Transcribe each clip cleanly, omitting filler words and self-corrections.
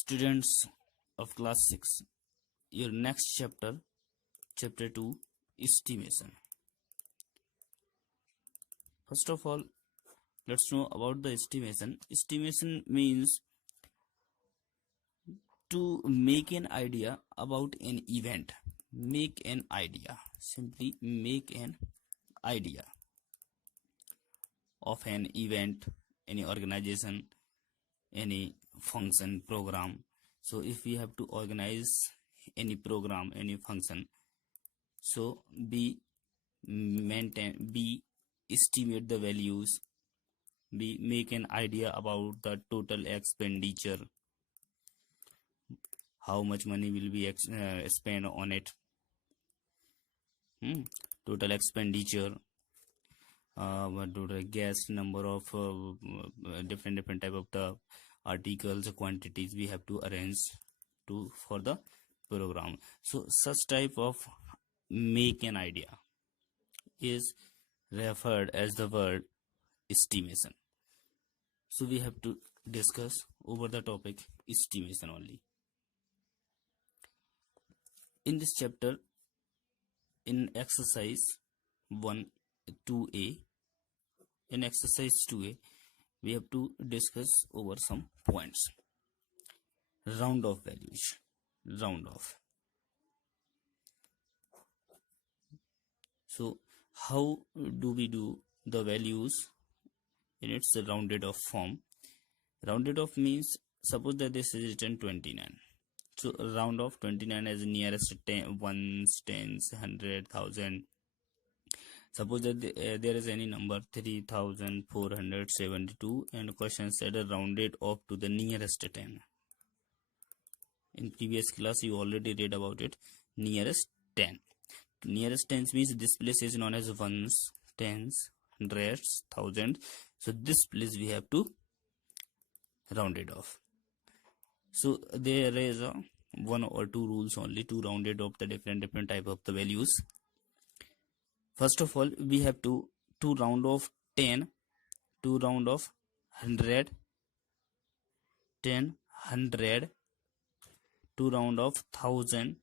Students of class 6, your next chapter 2, estimation. First of all, let's know about the estimation. Estimation means to make an idea about an event. Make an idea. Simply make an idea of an event, any organization, any function, program. So if we have to organize any program, any function, so we estimate the values, we make an idea about the total expenditure, how much money will be spent on it, total expenditure, total gas, number of different type of the articles, quantities we have to arrange for the program. So such type of make an idea is referred as the word estimation. So we have to discuss over the topic estimation only. In this chapter, in exercise 2a, we have to discuss over some points. Round off values. Round off. So how do we do the values in its rounded off form? Rounded off means, suppose that this is written 29. So round off 29 as nearest 10, ones, tens, 100, 1000. Suppose that there is any number 3472 and question said rounded off to the nearest 10. In previous class you already read about it. Nearest 10. Nearest tens means this place is known as ones, tens, hundreds, thousand. So this place we have to round it off. So there is one or two rules only to round it off the different type of the values. First of all, we have to round off 10, to round off 100, 10, 100, to round off 1000,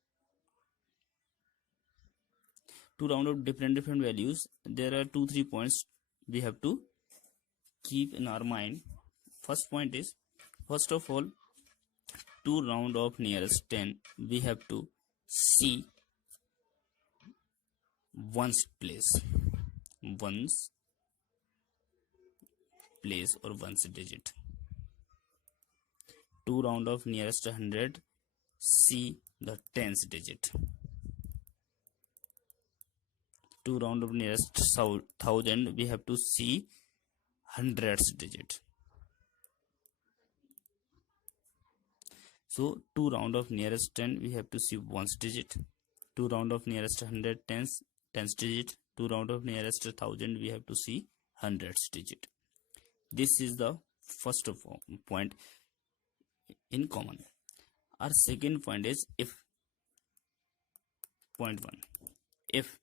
to round off different values. There are 2-3 points we have to keep in our mind. First point is, first of all, to round off nearest 10, we have to see ones place or ones digit. To round off nearest 100, see the tens digit. To round off nearest 1000, we have to see hundreds digit. So to round off nearest 10, we have to see ones digit. To round off nearest 100, tens digit. To round off nearest 1000, we have to see hundreds digit. This is the first of all point in common. Our second point is if. Point 1. If,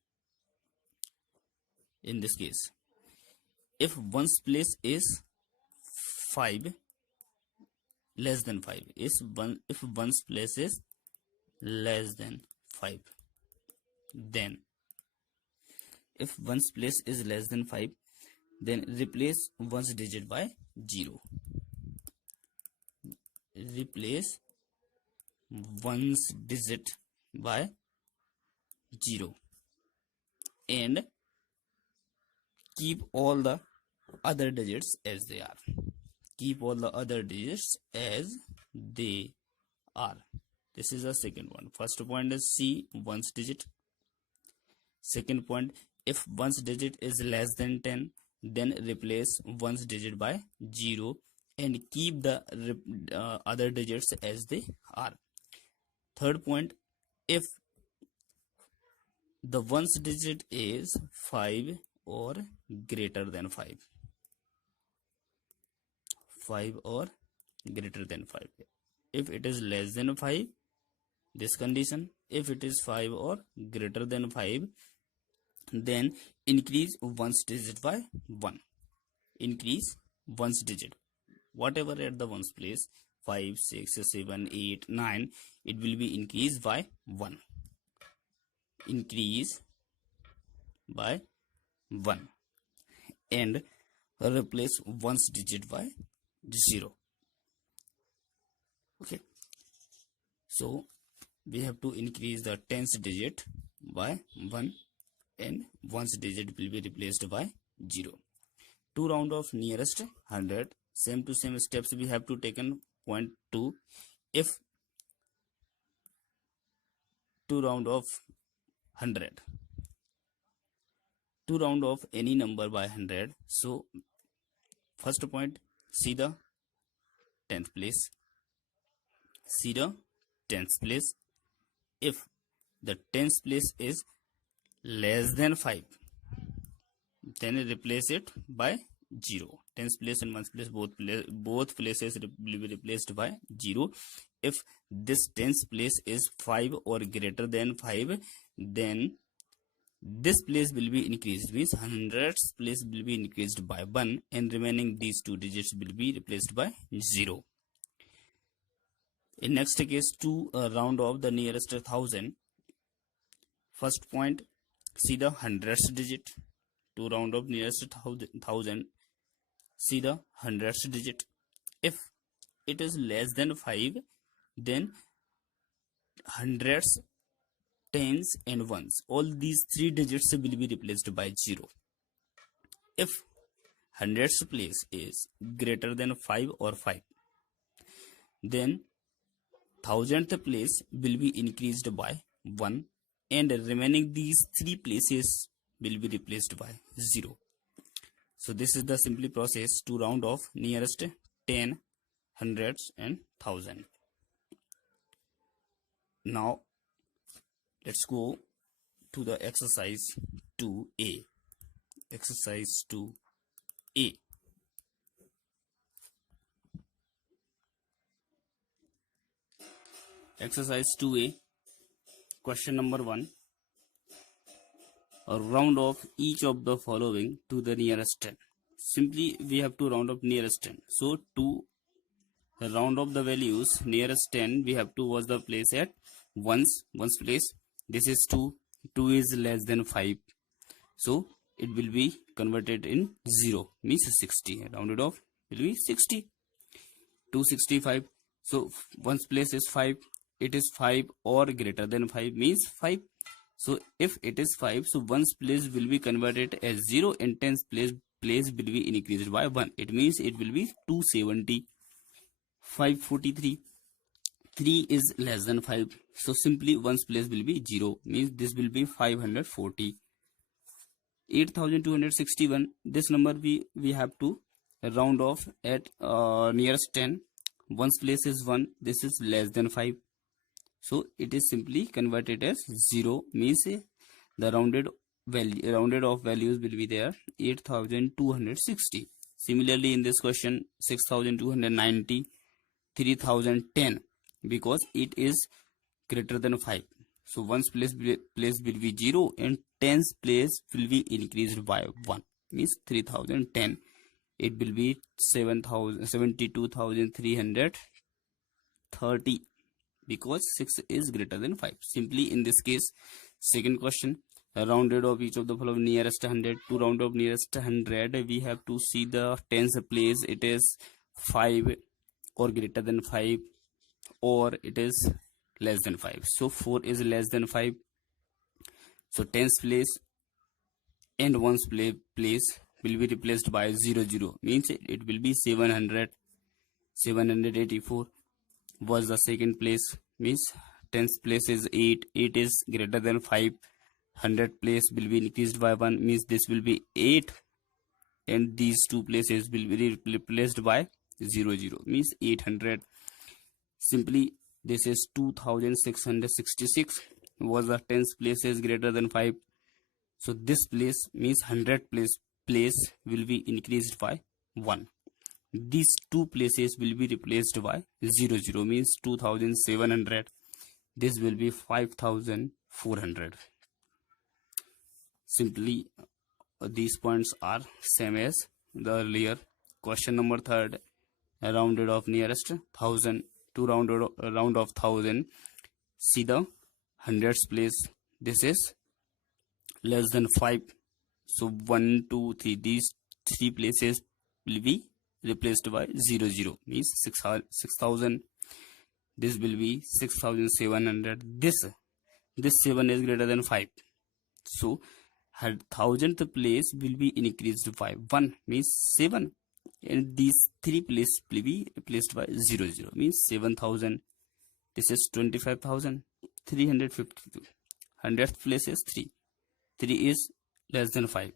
in this case, if one's place is 5 less than 5, if one's place is less than 5, then if one's place is less than 5, then replace one's digit by 0. Replace one's digit by 0 and keep all the other digits as they are. Keep all the other digits as they are. This is the second one. First point is see one's digit. Second point, if one's digit is less than 10, then replace one's digit by 0 and keep the other digits as they are. Third point, if the one's digit is 5 or greater than 5. 5 or greater than 5. If it is less than 5, this condition. If it is 5 or greater than 5, then increase one's digit by 1. Increase one's digit. Whatever at the one's place, 5, 6, 7, 8, 9, it will be increased by 1. Increase by 1 and replace one's digit by 0. Okay, so we have to increase the tens digit by 1 and one's digit will be replaced by 0. To round off nearest 100, same to same steps we have to taken. Point 2, if to round off 100, to round off any number by 100, so first point, see the 10th place, see the 10th place. If the 10th place is less than 5, then replace it by 0. 10th place and 1st place, both places will be replaced by 0. If this 10th place is 5 or greater than 5, then this place will be increased, means 100th place will be increased by 1 and remaining these two digits will be replaced by 0. In next case, to round off the nearest 1000, first point, see the 100th digit. To round off nearest 1000, see the 100th digit. If it is less than 5, then hundreds, tens and ones, all these three digits will be replaced by 0. If hundredth place is greater than 5 or 5, then thousandth place will be increased by 1 and remaining these three places will be replaced by 0. So this is the simple process to round off nearest 10, hundreds and 1000. Now let's go to the exercise 2a. Exercise 2a. Exercise 2a, question number 1. Round off each of the following to the nearest 10. Simply we have to round off nearest 10. So to round off the values nearest 10, we have to was the place at ones place. This is 2. 2 is less than 5. So it will be converted in 0, means 60. Rounded off will be 60. 265. So ones place is 5. It is 5 or greater than 5 means 5. So if it is 5, so ones place will be converted as 0 and tens place will be increased by 1. It means it will be 270. 543. 3 is less than 5. So simply ones place will be 0, means this will be 540. 8261. This number we have to round off at nearest 10. Ones place is 1. This is less than 5. So it is simply converted as 0, means the rounded off values will be there 8260. Similarly in this question 6290, 3010, because it is greater than 5. So ones place will be 0 and tens place will be increased by 1, means 3010. It will be 72,330 because 6 is greater than 5. Simply in this case, second question, rounded off each of the following nearest 100. To round off nearest 100, we have to see the tens place. It is 5 or greater than 5 or it is less than 5. So 4 is less than 5. So tens place and ones place will be replaced by 0, means it will be 700. 784 was the second place, means tens place is 8. 8 is greater than 5. 100 place will be increased by 1, means this will be 8 and these two places will be replaced by 0, means 800. Simply this is 2666 was the tens place is greater than 5. So this place means 100 place will be increased by 1. These two places will be replaced by 0, means 2700. This will be 5400. Simply these points are same as the earlier. Question number 3. rounded off nearest 1000 to round of 1000. See the hundreds place, this is less than 5, so 1 2 3, these three places will be replaced by 00, means 6000. This will be 6700. This 7 is greater than 5, so her thousandth place will be increased by 1, means 7, and these three places will be replaced by 00, means 7000. This is 25,352. Hundredth place is 3. 3 is less than 5,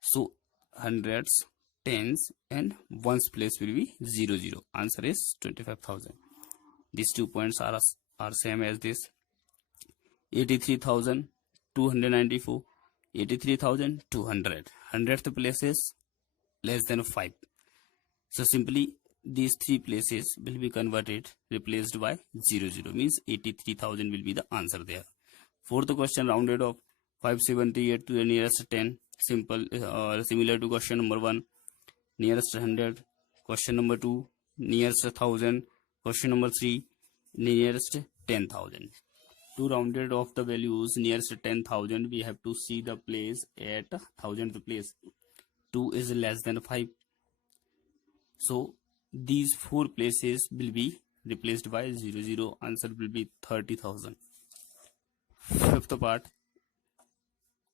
so hundreds, tens and ones place will be 00. Answer is 25,000. These 2 points are same as this. 83,294, 83,200. Hundredth place is less than 5, so simply these three places will be converted, replaced by 00, means 83,000 will be the answer there. Fourth question, rounded off 578 to the nearest 10. Simple, similar to question number 1, nearest 100. Question number 2, nearest 1000. Question number 3, nearest 10,000. To rounded off the values nearest 10,000, we have to see the place at 1000th place. 2 is less than 5, so these 4 places will be replaced by 00. Answer will be 30,000. Fifth part,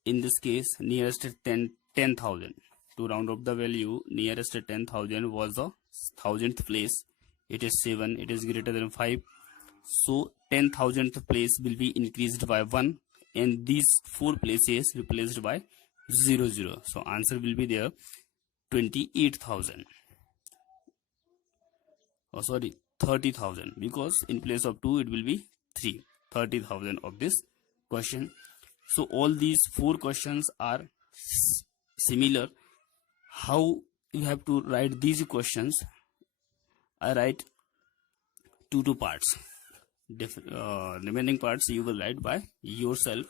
in this case nearest 10,000. To round up the value, nearest 10,000 was the 1000th place. It is 7, it is greater than 5, so 10,000th place will be increased by 1, and these 4 places replaced by 00. So answer will be there 28,000. Oh sorry, 30,000, because in place of 2 it will be 3. 30,000 of this question. So all these 4 questions are similar. How you have to write these questions? I write two parts. Remaining parts you will write by yourself.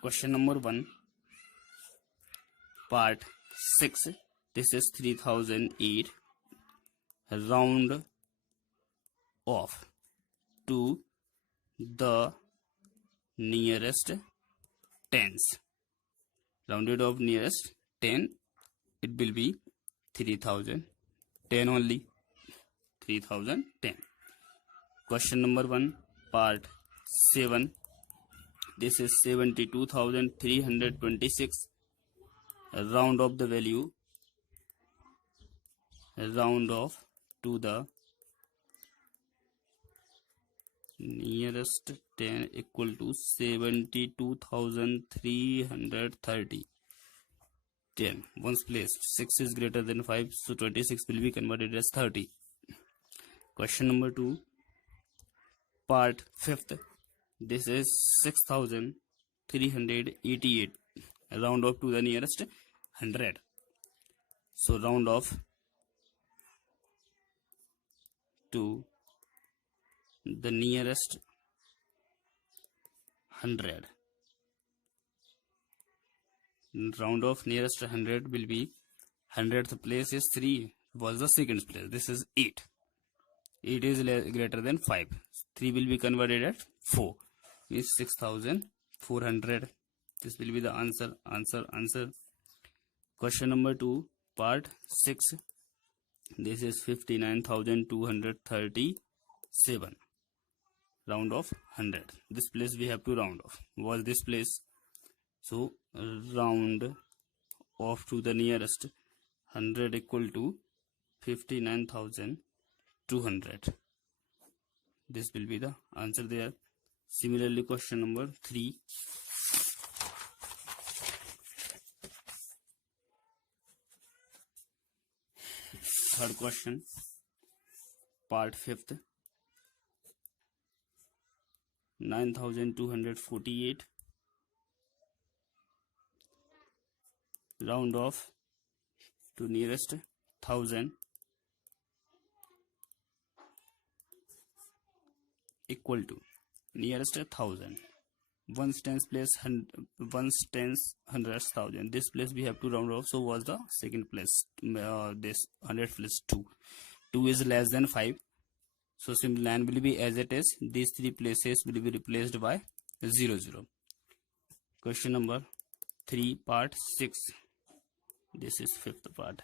Question number 1, part 6. This is 3008. Round off to the nearest tens. Rounded off nearest 10, it will be 3010 only. 3010. Question number 1, part 7. This is 72,326. Round off the value. Round off to the nearest 10 equal to 72,330. 10 ones place. 6 is greater than 5, so 26 will be converted as 30. Question number 2, part 5th. This is 6,388. Round off to the nearest 100. So round off to the nearest 100. Round off nearest 100 will be 100th place is 3, was the second place. This is 8. 8 is greater than 5. 3 will be converted at 4, means 6,400. This will be the answer. Question number 2, part 6. This is 59,237. Round off 100. This place we have to round off. Was this place? So round off to the nearest 100 equal to 59,200. This will be the answer there. Similarly, question number 3. Third question, part 5th. 9,248. Round off to nearest 1000 equal to nearest 1000. Ones, tens place, ones, tens, hundreds, thousand. This place we have to round off. So was the second place. This 100 plus 2. 2 is less than 5. So simple line will be as it is. These three places will be replaced by 0, 0. Question number 3, part 6. This is fifth part.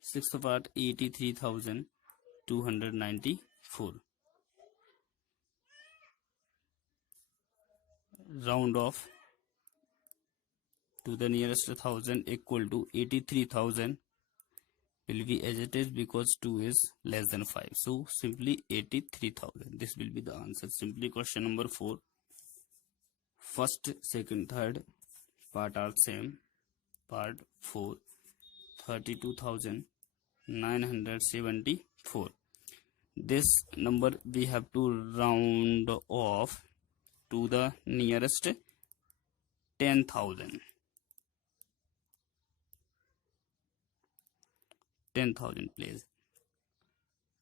Sixth part, 83,294. Round off to the nearest thousand equal to 83,000 will be as it is because 2 is less than 5. So simply 83,000. This will be the answer. Simply question number 4. First, second, third part are same. Part 4, 32,974. This number we have to round off to the nearest 10,000. 10,000 please.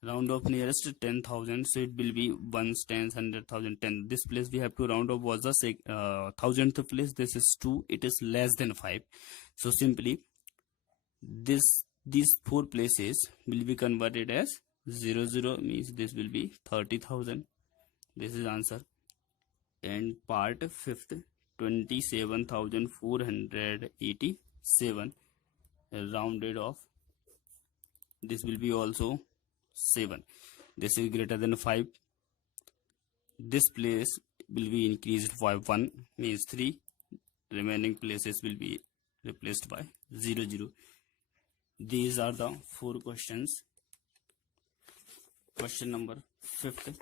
Round off nearest 10,000, so it will be ones, tens, 100,000, 10. This place we have to round off was the thousandth place. This is 2. It is less than 5. So simply these 4 places will be converted as 0, 0, means this will be 30,000. This is answer. And part 5th, 27,487 rounded off. This will be also 7. This is greater than 5. This place will be increased by 1, means 3. Remaining places will be replaced by 0, 0. These are the 4 questions. Question number 5th.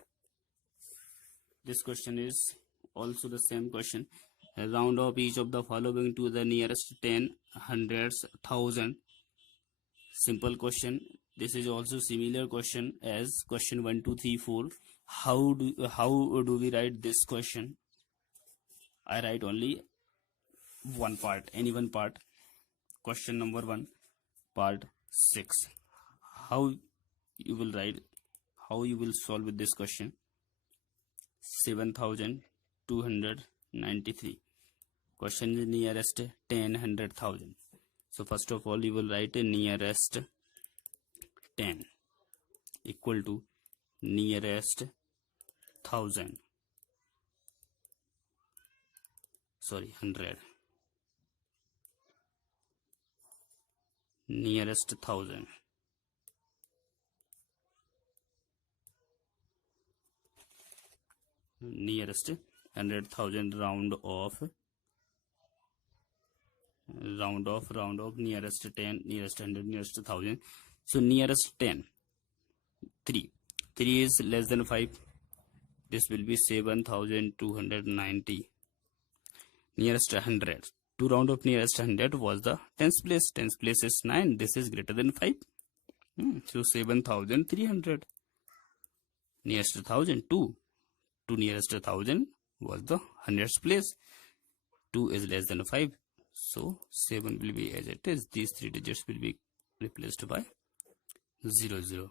This question is also the same question. Round off each of the following to the nearest 10, hundreds, thousand. Simple question. This is also similar question as question 1, 2, 3, 4. How do we write this question? I write only one part, any one part. Question number 1, part 6. How you will write? How you will solve with this question? 7,293. Question is nearest 10, 100,000. So first of all, you will write nearest 10 equal to nearest 1,000. Sorry, 100. Nearest 1,000. Nearest 100,000 round off, nearest 10, nearest 100, nearest 1,000. So nearest 10, 3 is less than 5. This will be 7,290. Nearest 100, to round off nearest 100 was the 10th place. 10th place is 9. This is greater than 5. So 7,300. Nearest 1,000, 2. To nearest 1,000 was the 100th place. 2 is less than 5. So 7 will be as it is. These 3 digits will be replaced by 0, 0.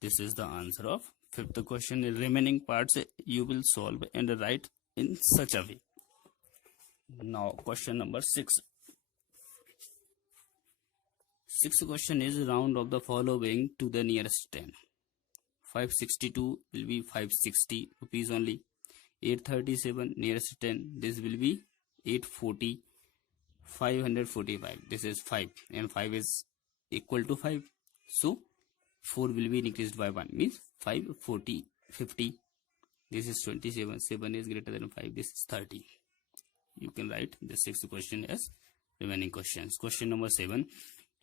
This is the answer of 5th question. The remaining parts you will solve and write in such a way. Now question number 6. Sixth question is round of the following to the nearest 10. 562 will be 560 rupees only. 837 nearest 10. This will be 840. 545. This is 5 and 5 is equal to 5. So 4 will be increased by 1, means 5, 40, 50. This is 27. 7 is greater than 5. This is 30. You can write the 6th question as remaining questions. Question number 7.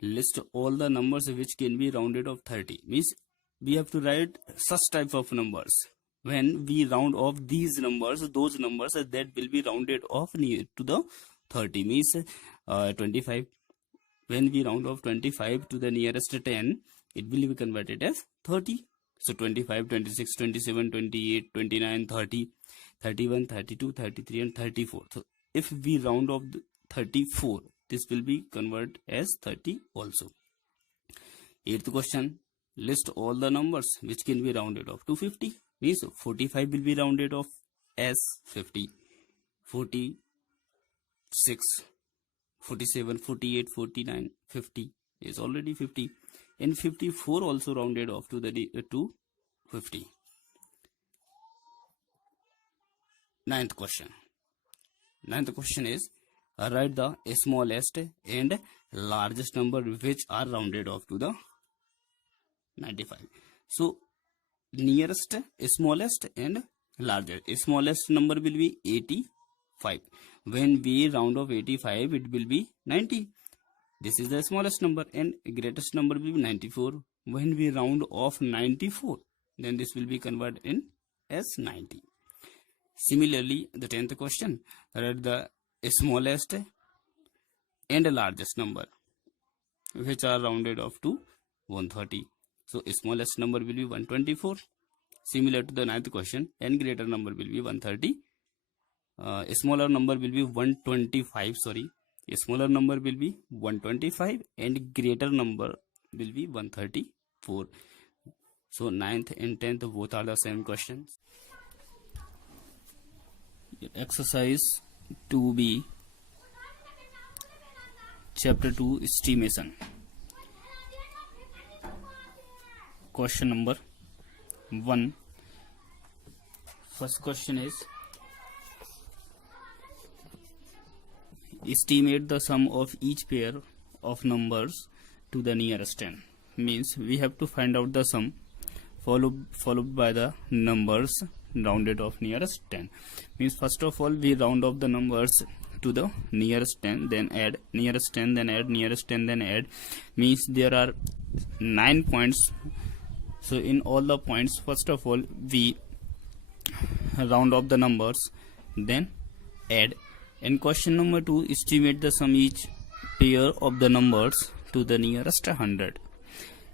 List all the numbers which can be rounded off 30. Means we have to write such type of numbers. When we round off these numbers, those numbers that will be rounded off near to the 30, means 25. When we round off 25 to the nearest 10, it will be converted as 30. So 25, 26, 27, 28, 29, 30, 31, 32, 33 and 34. So if we round off 34, this will be converted as 30 also. 8th question. List all the numbers which can be rounded off to 50. Means 45 will be rounded off S 50, 46, 47, 48, 49, 50 is already 50, and 54 also rounded off to the to 50. Ninth question is write the smallest and largest number which are rounded off to the 95. So nearest, smallest and largest. Smallest number will be 85. When we round off 85, it will be 90. This is the smallest number, and greatest number will be 94. When we round off 94, then this will be converted in as 90. Similarly, the 10th question, write the smallest and largest number which are rounded off to 130. So smallest number will be 124. Similar to the 9th question, and greater number will be 130. Smaller number will be 125. A smaller number will be 125, and greater number will be 134. So 9th and 10th both are the same questions. Exercise 2B, Chapter 2, Estimation. Question number 1. First question is, estimate the sum of each pair of numbers to the nearest 10. Means we have to find out the sum followed by the numbers rounded off nearest 10. Means first of all we round off the numbers to the nearest 10, then add nearest 10, then add nearest 10, then add. Means there are 9 points. So in all the points, first of all we round off the numbers, then add. And question number 2, estimate the sum each pair of the numbers to the nearest 100.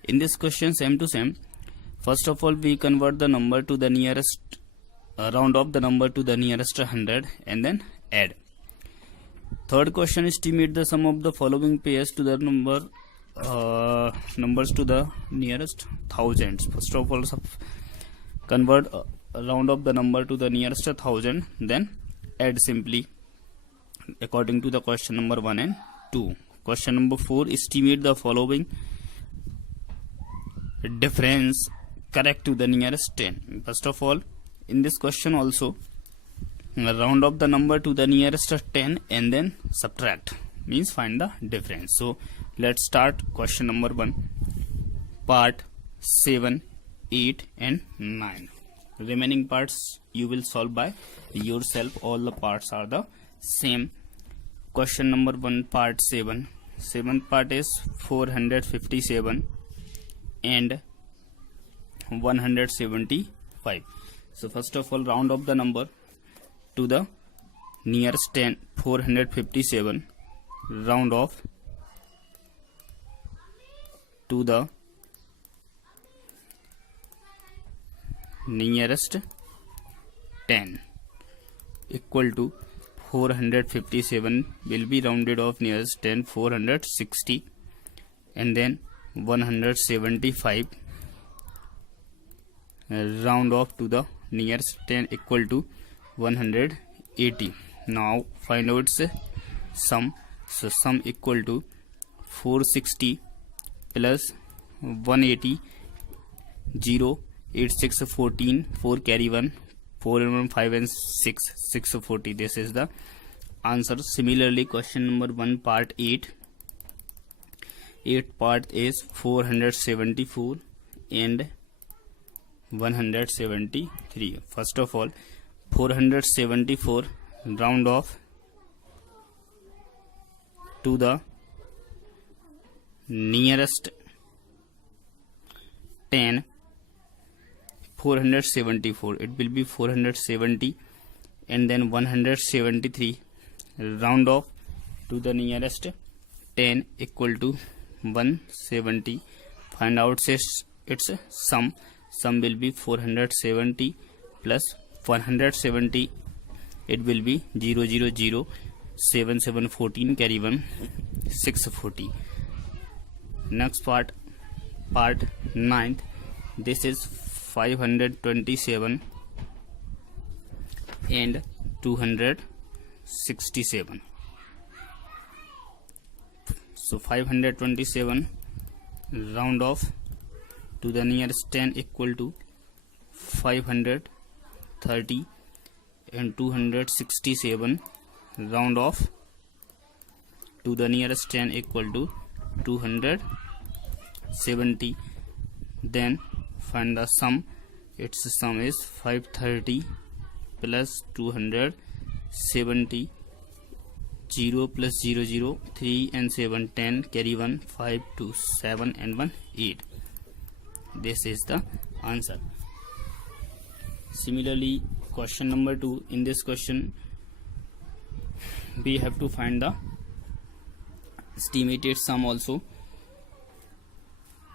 In this question, same to same. First of all we convert the number to the nearest, round off the number to the nearest 100, and then add. Third question, estimate the sum of the following pairs to the numbers to the nearest thousands. First of all convert, round off the number to the nearest 1000, then add simply according to the question number 1 and 2. Question number 4, estimate the following difference correct to the nearest 10. First of all, in this question also round off the number to the nearest 10 and then subtract, means find the difference. So let's start question number 1, part 7, 8 and 9. Remaining parts you will solve by yourself. All the parts are the same. Question number 1, part 7. Seventh part is 457 and 175. So first of all round off the number to the nearest 10. 457 round off to the nearest 10 equal to 457 will be rounded off nearest 10, 460, and then 175 round off to the nearest 10 equal to 180. Now find out sum. So sum equal to 460 plus 180, 0, 8, 6, 14, 4 carry 1, 4 and 1, 5 and 6, 6, 40. This is the answer. Similarly, question number 1, part 8. 8 part is 474 and 173. First of all, 474 round off to the nearest 10. 474, it will be 470, and then 173 round off to the nearest 10 equal to 170. Find out its sum. Sum will be 470 plus 170, it will be 0, 0, 0, 7, 7, 14 carry 1, 6, 40. Next part 9th. This is 527 and 267. So 527 round off to the nearest 10 equal to 530, and 267 round off to the nearest 10 equal to 270. Then find the sum. Its sum is 530 plus 270. 0 plus 0 0, 3 and 7 10, carry 1 5 2 7 and 1 8. This is the answer. Similarly, question number 2. In this question we have to find the estimated sum also.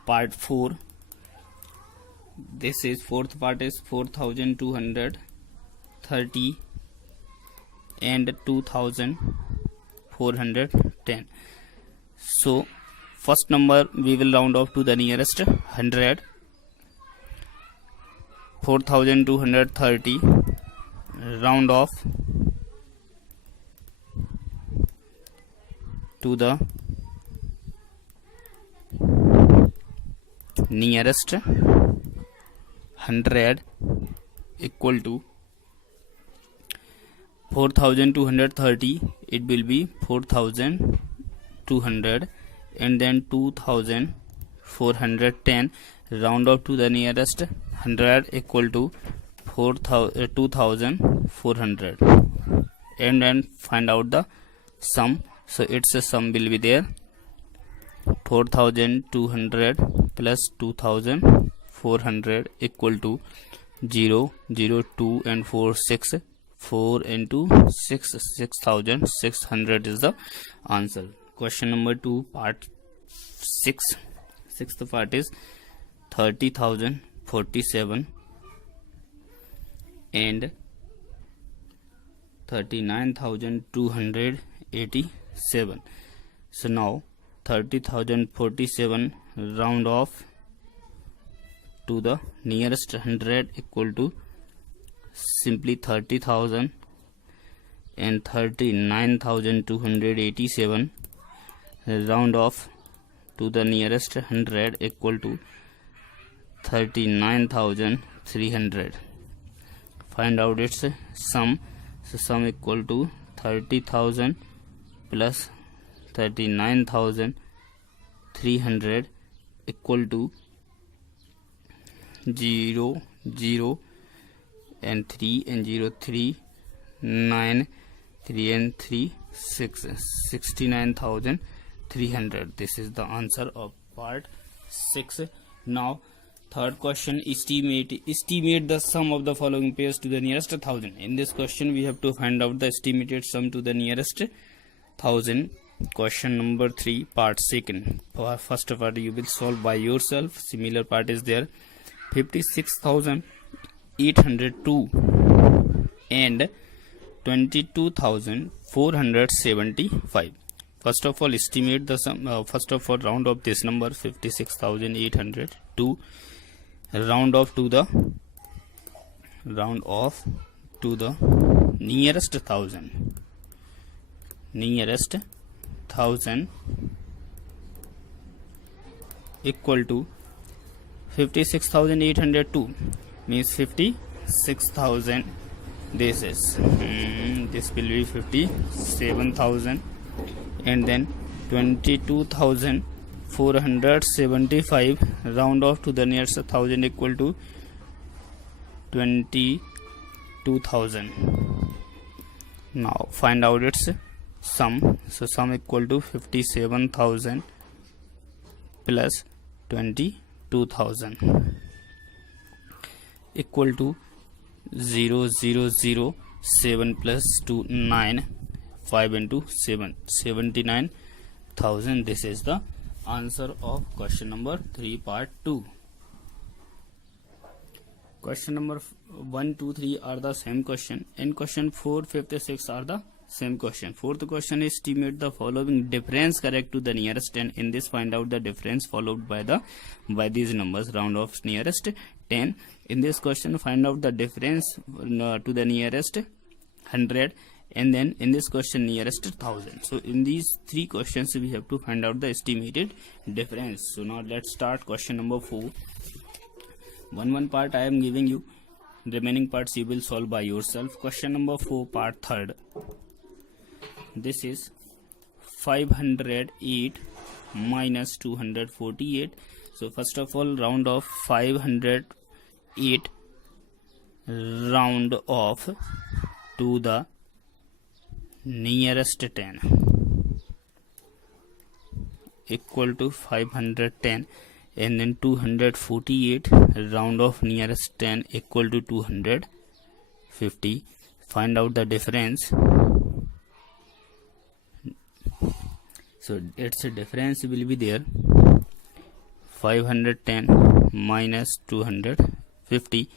Part 4. This is fourth part is 4230 and 2410. So first number we will round off to the nearest 100. 4230 round off to the nearest 100 equal to 4230. It will be 4200, and then 2410 round off to the nearest 100 equal to 2400, and then find out the sum. So its sum will be there, 4200 plus 2400 equal to 0 0 2 and 4 6. 4 into 6, 6600 is the answer. Question number 2, part 6. Sixth part is 30,047 and 39,287. So now 30,047 round off to the nearest 100 equal to simply 30,000, and 39,287 round off to the nearest 100 equal to 39,300. Find out its sum. So sum equal to 30,000 plus 39,300 equal to 0 0 and 3 and 0 3 9 3 and 3 6 69,300. This is the answer of part 6. Now third question, estimate the sum of the following pairs to the nearest 1000. In this question we have to find out the estimated sum to the nearest 1000. Question number 3, part 2nd. First part you will solve by yourself. Similar part is there. 56,802 and 22,475. First of all, estimate the sum. First of all, round off this number 56,802. Round off to the nearest 1000. Nearest 1000 equal to 56,802 means 56,000. This is this will be 57,000, and then 22,475 round off to the nearest 1000 equal to 22,000. Now find out its sum. So sum equal to 57,000 plus 22,000 equal to 0 0 0 7 plus 2 9 5 into 7 79,000. This is the answer of question number 3, part 2. Question number 1, 2, 3 are the same question, and question 4, 5, 6 are the same question. Fourth question is estimate the following difference correct to the nearest 10. In this, find out the difference followed by these numbers, round off nearest 10. In this question, find out the difference to the nearest 100, and then in this question nearest 1000. So in these three questions we have to find out the estimated difference. So now let's start question number 4. One part I am giving you, remaining parts you will solve by yourself. Question number 4, part 3rd. This is 508 minus 248. So first of all, round off 508, round off to the nearest 10, equal to 510, and then 248 round off nearest 10 equal to 250. Find out the difference. So its difference will be there, 510 minus 250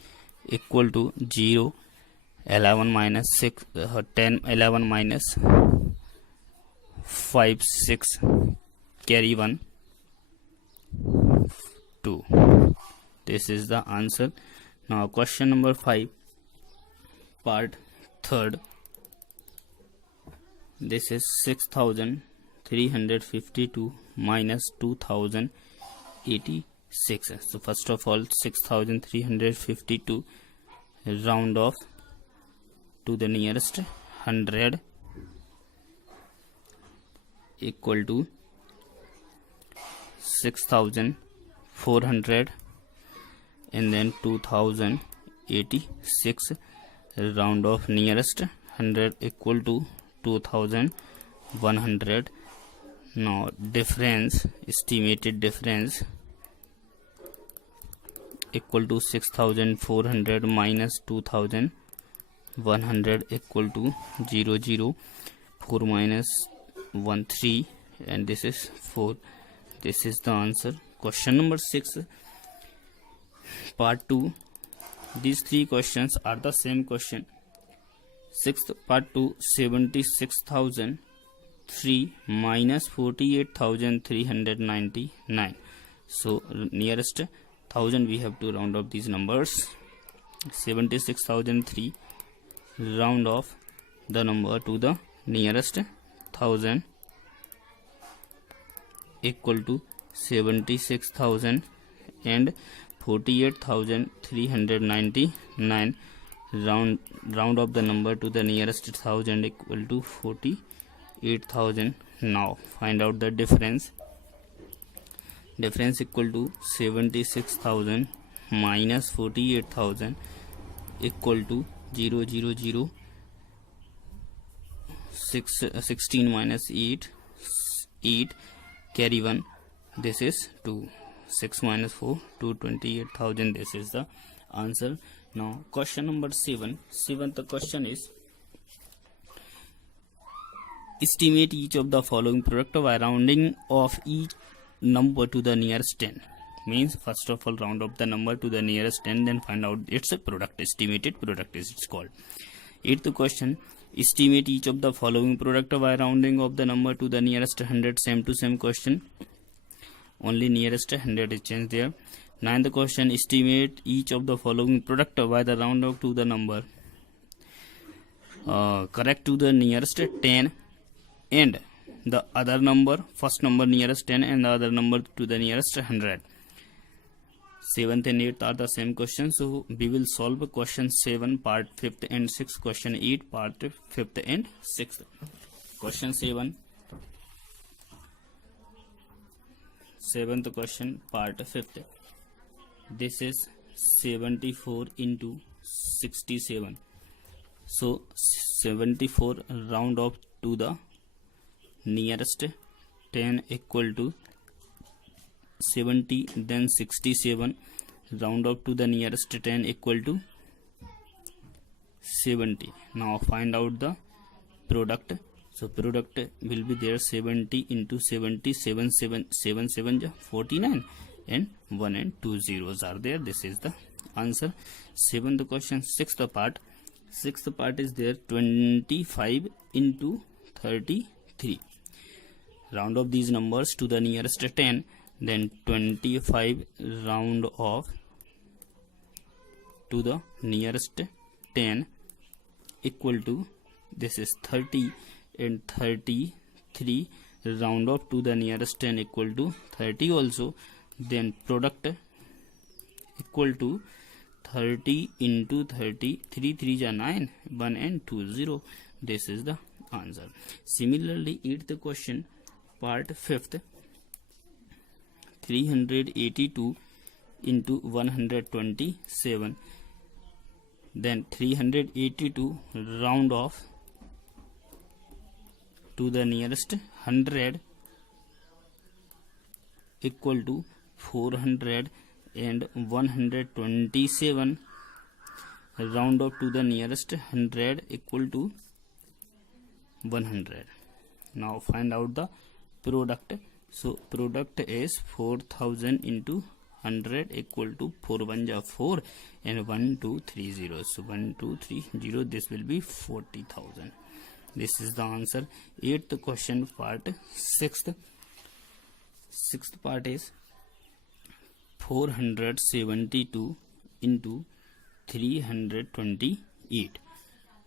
equal to 0, 11 minus 6, 10, 11 minus 5, 6, carry 1, 2. This is the answer. Now question number 5, part 3rd. This is 6352 minus 2086. So first of all, 6352 round off to the nearest 100 equal to 6400, and then 2086 round off nearest 100 equal to 2100. Now difference, estimated difference, equal to 6400 minus 2100 equal to 0, 0, 4 minus 1, 3, and this is 4. This is the answer. Question number 6, part 2. These three questions are the same question. 6th part 2, 76,003 minus 48,399. So nearest 1000 we have to round off these numbers. 76,003 round off the number to the nearest 1000 equal to 76,000 and 48,399. Round up the number to the nearest 1000 equal to 48,000. Now find out the difference. Difference equal to 76,000 minus 48,000 equal to 0, 0, 0, 16 minus 8, 8, carry 1, this is 2, 6 minus 4, 228,000. This is the answer. Now question number 7. Seventh question is, estimate each of the following product by rounding off each number to the nearest 10. Means first of all round up the number to the nearest 10, then find out its a product. Estimated product is it's called. 8th question, estimate each of the following product by rounding of the number to the nearest 100. Same to same question, only nearest 100 is changed there. 9th question, estimate each of the following product by the round up to the number correct to the nearest 10 and the other number, first number nearest 10 and the other number to the nearest 100. 7th and 8th are the same question. So we will solve question 7 part 5th and 6th, question 8 part 5th and 6th. Question 7, 7th question part 5th. This is 74 into 67. So 74 round off to the nearest 10 equal to 70, then 67 round up to the nearest 10 equal to 70. Now find out the product. So product will be there, 70 into 70, 7 49, and 1 and 2 zeros are there. This is the answer. 7th question, 6th part. 6th part is there, 25 into 33. Round off these numbers to the nearest 10, then 25 round off to the nearest 10 equal to this is 30 and 33, round off to the nearest 10 equal to 30 also, then product equal to 30 into 30, 3 3 is 9, 1 and 2 0. This is the answer. Similarly, 8th question, part 5th, 382 into 127, then 382 round off to the nearest 100 equal to 400, and 127 round off to the nearest 100 equal to 100. Now find out the product. So product is 4000 into 100 equal to 4 1 ja 4 and 1 2 3 0. So 1 2 3 0, this will be 40,000. This is the answer. 8th question, part 6th. 6th part is 472 into 328.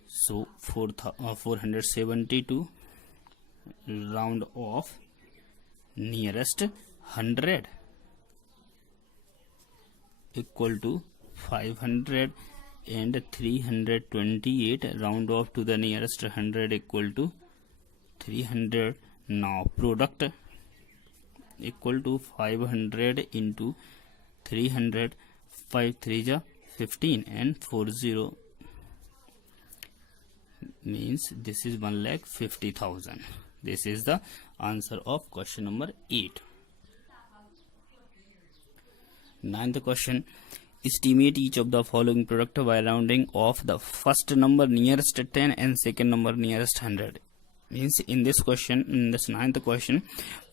So 472 round off nearest 100 equal to 500, and 328 round off to the nearest 100 equal to 300. Now product equal to 500 into 300, 5 3 ja 15 and 40, means this is 1,50,000. This is the answer of question number 8. 9th question, estimate each of the following product by rounding off the first number nearest 10 and second number nearest 100. Means in this question, in this 9th question,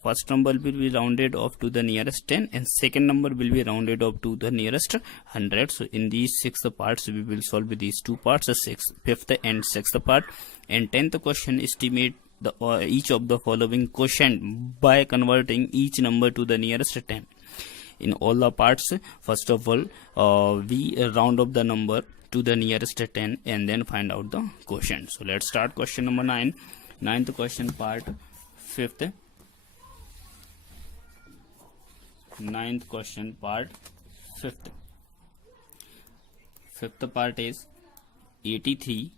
first number will be rounded off to the nearest 10 and second number will be rounded off to the nearest 100. So in these 6 parts we will solve these 2 parts, 5th and 6th part. And 10th question, estimate the each of the following quotient by converting each number to the nearest 10. In all the parts, first of all we round up the number to the nearest 10 and then find out the quotient. So let's start question number 9. 9th question, part 5th. 9th question, part 5th. 5th part is 83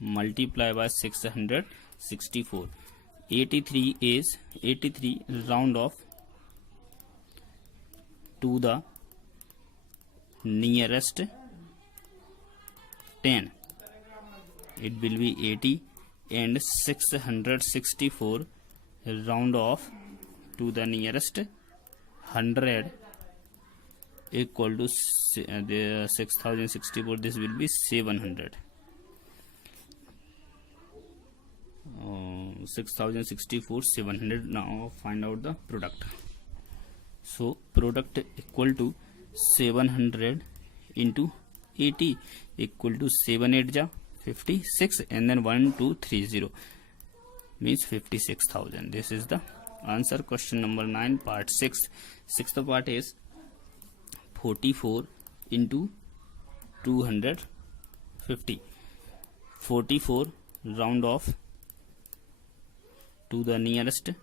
multiply by 664. 83 is 83 round off to the nearest 10. It will be 80, and 664 round off to the nearest 100 equal to the 6064. This will be 700. 6064 700. Now find out the product. So product equal to 700 into 80 equal to 7 8 ja 56, and then 1230 means 56,000. This is the answer. Question number 9, part 6. 6th part is 44 into 250. 44 round off to the nearest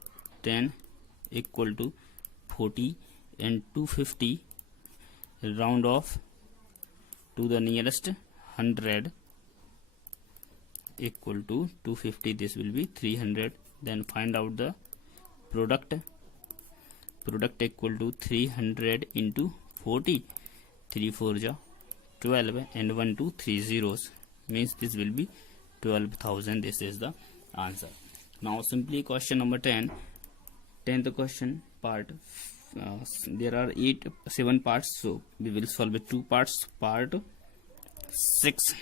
10 equal to 40, and 250 round off to the nearest 100 equal to 250. This will be 300. Then find out the product. Product equal to 300 into 40, 3 4 ja 12, and 1 2 3 zeros, means this will be 12,000. This is the answer. Now simply question number 10. 10th question, part there are 7 parts, so we will solve it 2 parts. Part 6.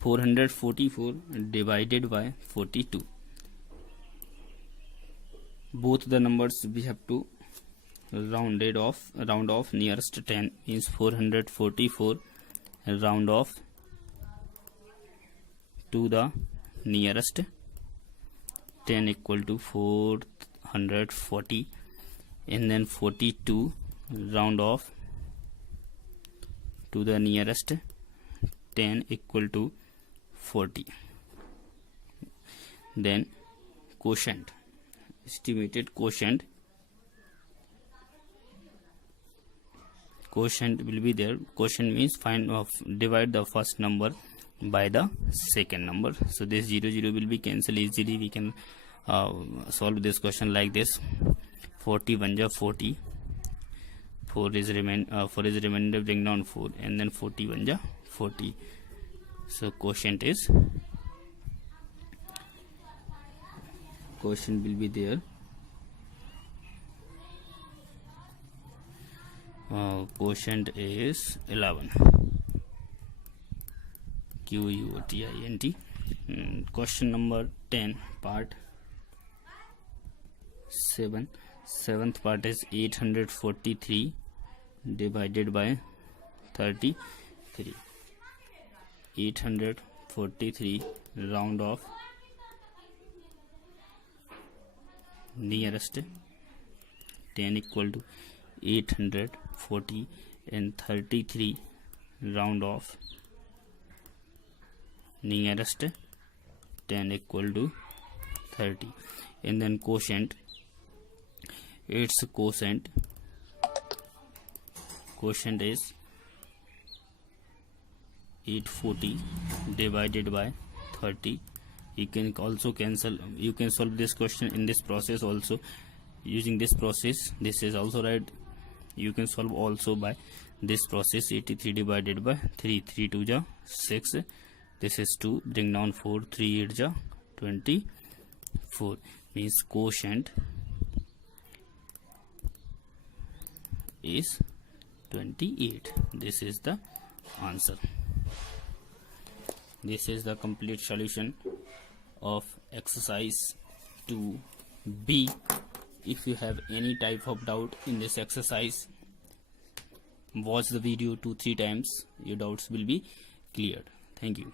444 divided by 42. Both the numbers we have to round off nearest 10, means 444 round off to the nearest 10 equal to 440, and then 42 round off to the nearest 10 equal to 40. Then quotient, estimated quotient will be there. Quotient means divide the first number by the second number. So this 0 0 will be cancelled easily. We can solve this question like this. 40 1 ja 40, 4 is remainder, bring down 4, and then 40 1 ja 40. So quotient will be there. Quotient is 11. QUOTINT. Question number 10, part 7. Seventh part is 843 divided by 33. 843, round off nearest 10 equal to 840, and 33 round off nearest 10 equal to 30. And then quotient, its quotient is 840 divided by 30. You can also you can solve this question in this process also, using this process. This is also right. You can solve also by this process. 83 divided by 3, 3 2 ja 6, this is 2, bring down 4, 3 8 ja 24, means quotient is 28. This is the answer. This is the complete solution of exercise 2B. If you have any type of doubt in this exercise, watch the video 2-3 times. Your doubts will be cleared. Thank you.